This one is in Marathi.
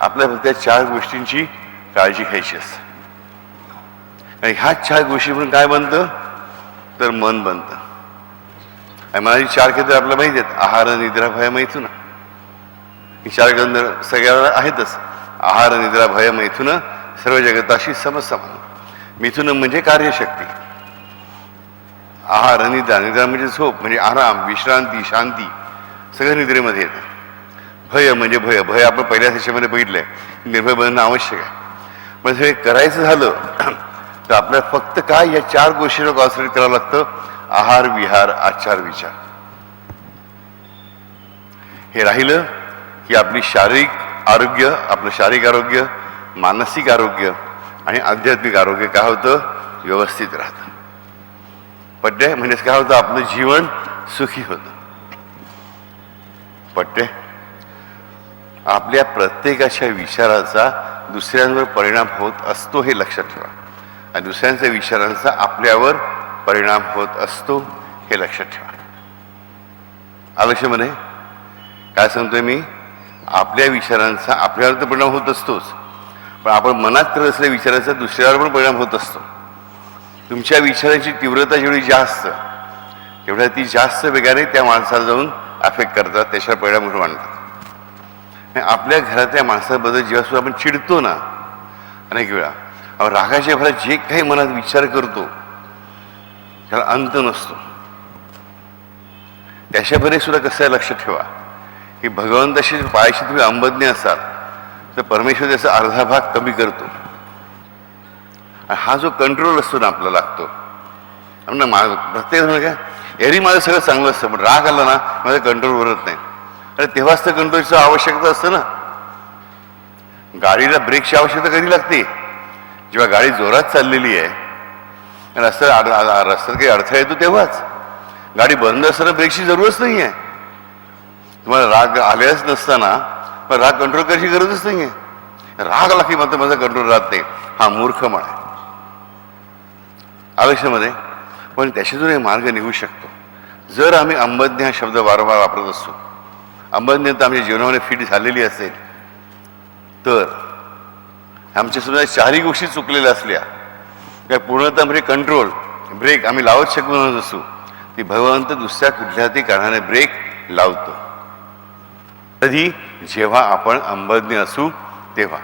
आपल्या फक्त चार गोष्टींची काळजी घ्यायची असते. आणि ह्या चार गोष्टी म्हणून काय बनतं? तर मन बनतं. आणि मनाची चार केंद्र आपल्याला माहिती आहेत. आहार निद्रा भय मैथून. ही चार केंद्र सगळ्याला आहेतच. आहार निद्रा भय मैथून सर्व जगताशी समसमान. मिथुन म्हणजे कार्यशक्ती. आहार निद्रा निद्रा म्हणजे झोप म्हणजे आराम विश्रांती शांती. सगळं निद्रेमध्ये येतं. भय म्हणजे भय. भय आपण पहिल्या सेशनमध्ये बघितलंय. निर्भय बनणं आवश्यक आहे. पण हे करायचं झालं तर आपल्याला फक्त काय या चार गोष्टींवर कॉन्सन्ट्रेट करावं लागतं? आहार विहार आचार विचार. हे राहिलं की आपली शारीरिक आरोग्य आपलं शारीरिक आरोग्य मानसिक आरोग्य आणि आध्यात्मिक आरोग्य काय होतं? व्यवस्थित राहतं. पट्टे म्हणजेच काय होतं? आपलं जीवन सुखी होतं. पट्टे? आपल्या प्रत्येकाच्या विचाराचा दुसऱ्यांवर परिणाम होत असतो हे लक्षात ठेवा. आणि दुसऱ्यांच्या विचारांचा आपल्यावर परिणाम होत असतो हे लक्षात ठेवा. आलक्ष्यमध्ये काय सांगतोय मी? आपल्या विचारांचा आपल्यावर तर परिणाम होत असतोच पण आपण मनात करत असलेल्या विचारांचा दुसऱ्यावर पण परिणाम होत असतो. तुमच्या विचारांची तीव्रता जेवढी जास्त तेवढ्या ती जास्त वेगाने त्या माणसाला जाऊन अफेक्ट करतात त्याच्यावर परिणाम घडून आणतात आपल्या घरातल्या माणसाबद्दल जेव्हा सुद्धा आपण चिडतो ना अनेक वेळा. रागाच्या भरात जे काही मनात विचार करतो त्याला अंत नसतो. त्याच्यापणे सुद्धा कसं आहे लक्षात ठेवा. की भगवंताशी पायाशी तुम्ही अंबज्ञ असाल तर परमेश्वर त्याचा अर्धा भाग कमी करतो. आणि हा जो कंट्रोल असतो ना आपला लागतो. ना मा प्रत्येक जण काय एरी माझं सगळं चांगलं असतं पण राग आला ना माझं कंट्रोल उरत नाही. अरे तेव्हाच तर कंट्रोलची आवश्यकता असतं ना. गाडीला ब्रेकची आवश्यकता कधी लागते? जेव्हा गाडी जोरात चाललेली आहे. रस्त्यात रस्त्यात काही अडथळा येतो तेव्हाच. गाडी बंद असताना ब्रेकची जरूरच नाही आहे. तुम्हाला राग आलेलाच नसताना पण राग कंट्रोल करायची गरजच नाही आहे. राग आला की मात्र माझा कंट्रोल राहत नाही. हा मूर्खपण आहे. आयुष्यामध्ये पण त्याच्यातून एक मार्ग निघू शकतो. जर आम्ही अंबज्ञ हा शब्द वारंवार वापरत असतो अंबज्ञता आमच्या जीवनामध्ये फिट झालेली असेल तर आमच्या सुद्धा चारही गोष्टी चुकलेल्या असल्या. काय पूर्णतः म्हणजे कंट्रोल ब्रेक आम्ही लावत शकलो असू ती भगवंत दुसऱ्या कुठल्या कारणाने ब्रेक लावतो. कधी जेव्हा आपण अंबज्ञ असू तेव्हा.